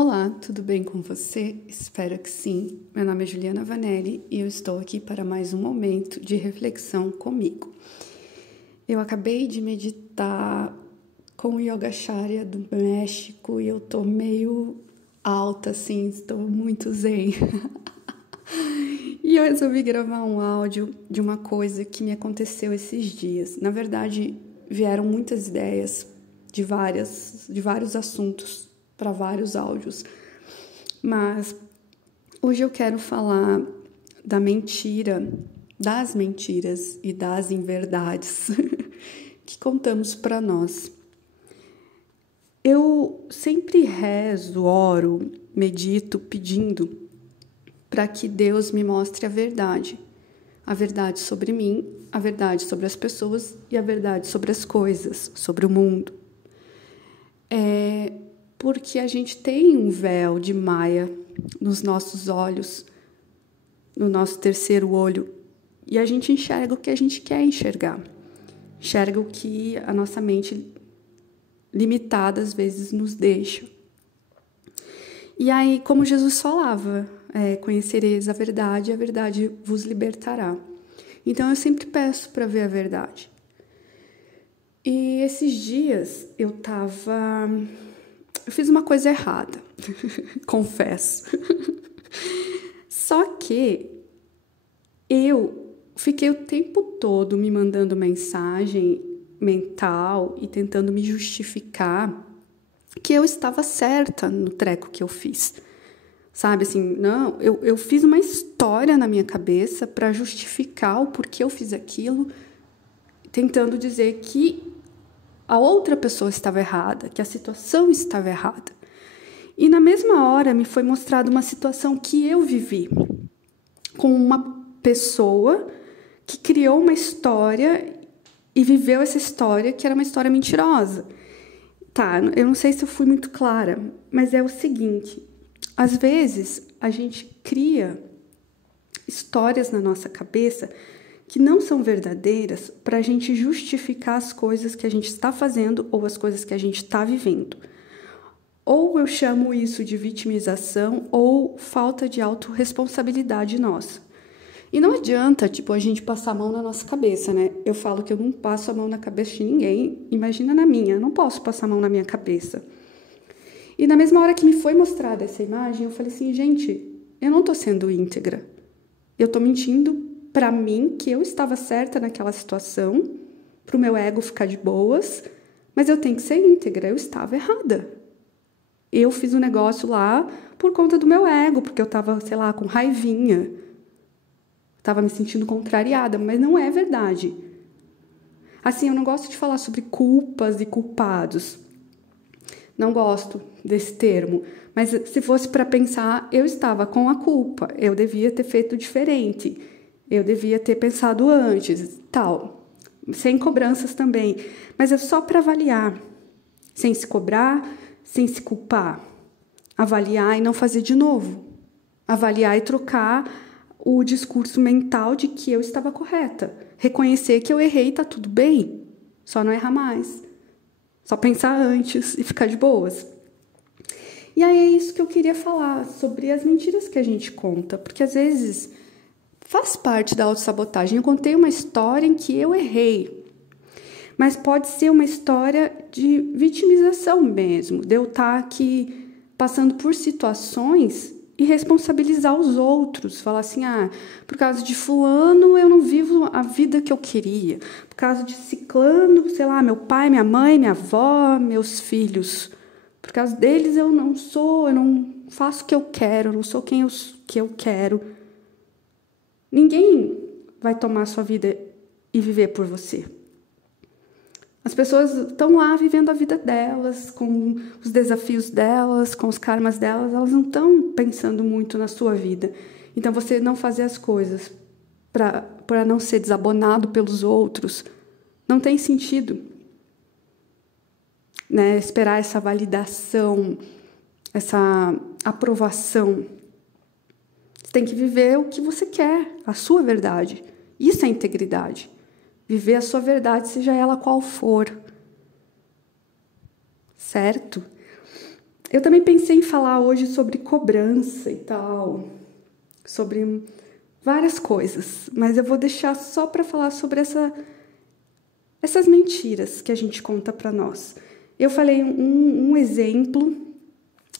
Olá, tudo bem com você? Espero que sim. Meu nome é Juliana Vanelli e eu estou aqui para mais um momento de reflexão comigo. Eu acabei de meditar com o Yogacharya do México e eu tô meio alta, assim, estou muito zen. E eu resolvi gravar um áudio de uma coisa que me aconteceu esses dias. Na verdade, vieram muitas ideias de vários assuntos para vários áudios. Mas hoje eu quero falar da mentira, das mentiras e das inverdades que contamos para nós. Eu sempre rezo, oro, medito pedindo para que Deus me mostre a verdade sobre mim, a verdade sobre as pessoas e a verdade sobre as coisas, sobre o mundo. Porque a gente tem um véu de Maia nos nossos olhos, no nosso terceiro olho, e a gente enxerga o que a gente quer enxergar, enxerga o que a nossa mente limitada às vezes nos deixa. E aí, como Jesus falava, conhecereis a verdade e a verdade vos libertará. Então eu sempre peço para ver a verdade. E esses dias eu fiz uma coisa errada, confesso. Só que eu fiquei o tempo todo me mandando mensagem mental e tentando me justificar que eu estava certa no treco que eu fiz. Sabe, assim, não, eu fiz uma história na minha cabeça para justificar o porquê eu fiz aquilo, tentando dizer que a outra pessoa estava errada, que a situação estava errada. E na mesma hora me foi mostrada uma situação que eu vivi com uma pessoa que criou uma história e viveu essa história que era uma história mentirosa. Tá, eu não sei se eu fui muito clara, mas é o seguinte: às vezes a gente cria histórias na nossa cabeça que não são verdadeiras para a gente justificar as coisas que a gente está fazendo ou as coisas que a gente está vivendo. Ou eu chamo isso de vitimização ou falta de autorresponsabilidade nossa. E não adianta, a gente passar a mão na nossa cabeça, né? Eu falo que eu não passo a mão na cabeça de ninguém, imagina na minha, eu não posso passar a mão na minha cabeça. E na mesma hora que me foi mostrada essa imagem, eu falei assim, gente, eu não tô sendo íntegra. Eu tô mentindo para mim que eu estava certa naquela situação, para o meu ego ficar de boas, mas eu tenho que ser íntegra, eu estava errada. Eu fiz um negócio lá por conta do meu ego, porque eu estava, sei lá, com raivinha, estava me sentindo contrariada, mas não é verdade. Assim, eu não gosto de falar sobre culpas e culpados, não gosto desse termo, mas se fosse para pensar, eu estava com a culpa, eu devia ter feito diferente. Eu devia ter pensado antes, tal, sem cobranças também, mas é só para avaliar, sem se cobrar, sem se culpar, avaliar e não fazer de novo, avaliar e trocar o discurso mental de que eu estava correta, reconhecer que eu errei e tá tudo bem, só não errar mais, só pensar antes e ficar de boas. E aí é isso que eu queria falar, sobre as mentiras que a gente conta, porque às vezes faz parte da autossabotagem. Eu contei uma história em que eu errei, mas pode ser uma história de vitimização mesmo, de eu estar aqui passando por situações e responsabilizar os outros, falar assim, por causa de fulano eu não vivo a vida que eu queria, por causa de ciclano, sei lá, meu pai, minha mãe, minha avó, meus filhos, por causa deles eu não faço o que eu quero, eu não sou quem eu quero. Ninguém vai tomar a sua vida e viver por você. As pessoas estão lá vivendo a vida delas, com os desafios delas, com os karmas delas, elas não estão pensando muito na sua vida. Então, você não fazer as coisas para não ser desabonado pelos outros, não tem sentido. Né? Esperar essa validação, essa aprovação. Você tem que viver o que você quer, a sua verdade. Isso é integridade. Viver a sua verdade, seja ela qual for. Certo? Eu também pensei em falar hoje sobre cobrança e tal, sobre várias coisas, mas eu vou deixar só para falar sobre essas mentiras que a gente conta para nós. Eu falei um exemplo,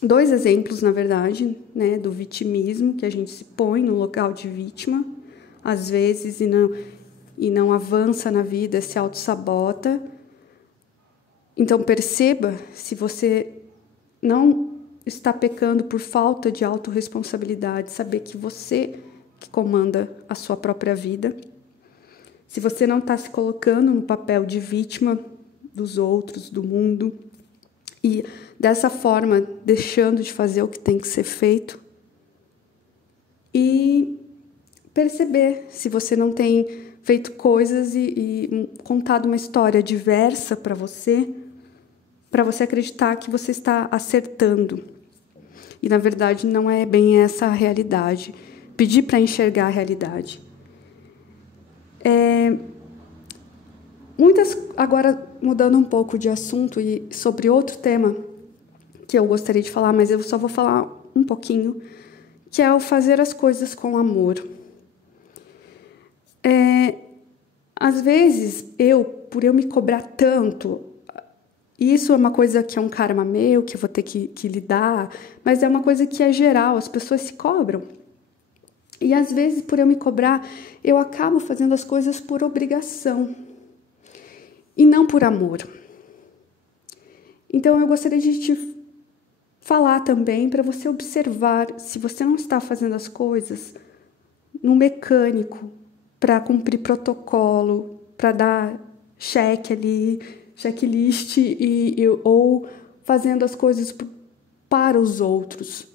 2 exemplos, na verdade, né, do vitimismo, que a gente se põe no local de vítima, às vezes, e não avança na vida, se auto-sabota. Então, perceba se você não está pecando por falta de autorresponsabilidade, saber que você que comanda a sua própria vida. Se você não está se colocando no papel de vítima dos outros, do mundo, e dessa forma deixando de fazer o que tem que ser feito. E perceber se você não tem feito coisas e contado uma história diversa para você acreditar que você está acertando. E, na verdade, não é bem essa a realidade. Pedir para enxergar a realidade. Agora, mudando um pouco de assunto e sobre outro tema que eu gostaria de falar, mas eu só vou falar um pouquinho, que é o fazer as coisas com amor. Às vezes, por eu me cobrar tanto, isso é uma coisa que é um karma meu, que eu vou ter que lidar, mas é uma coisa que é geral, as pessoas se cobram. E às vezes, por eu me cobrar, eu acabo fazendo as coisas por obrigação e não por amor. Então, eu gostaria de te falar também para você observar se você não está fazendo as coisas no mecânico, para cumprir protocolo, para dar cheque ali, checklist, ou fazendo as coisas para os outros.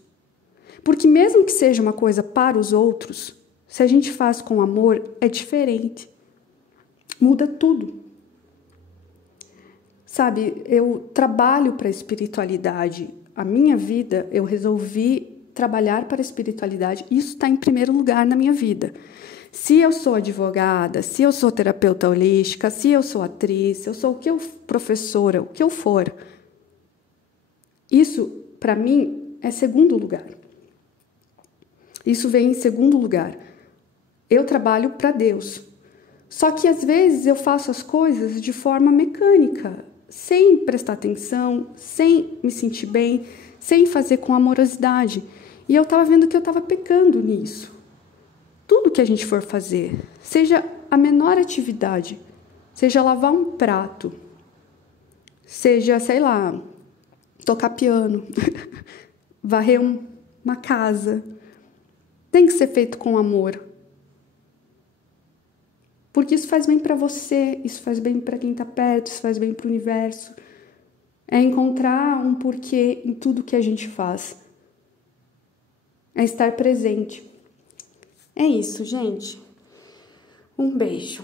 Porque mesmo que seja uma coisa para os outros, se a gente faz com amor, é diferente. Muda tudo. Sabe, eu trabalho para a espiritualidade. A minha vida, eu resolvi trabalhar para a espiritualidade. Isso está em primeiro lugar na minha vida. Se eu sou advogada, se eu sou terapeuta holística, se eu sou atriz, se eu sou professora, o que eu for, isso, para mim, é segundo lugar. Isso vem em segundo lugar. Eu trabalho para Deus. Só que, às vezes, eu faço as coisas de forma mecânica, sem prestar atenção, sem me sentir bem, sem fazer com amorosidade. E eu estava vendo que eu estava pecando nisso. Tudo que a gente for fazer, seja a menor atividade, seja lavar um prato, seja, sei lá, tocar piano, varrer uma casa, tem que ser feito com amor. Porque isso faz bem para você, isso faz bem para quem está perto, isso faz bem para o universo. É encontrar um porquê em tudo que a gente faz. É estar presente. É isso, gente. Um beijo.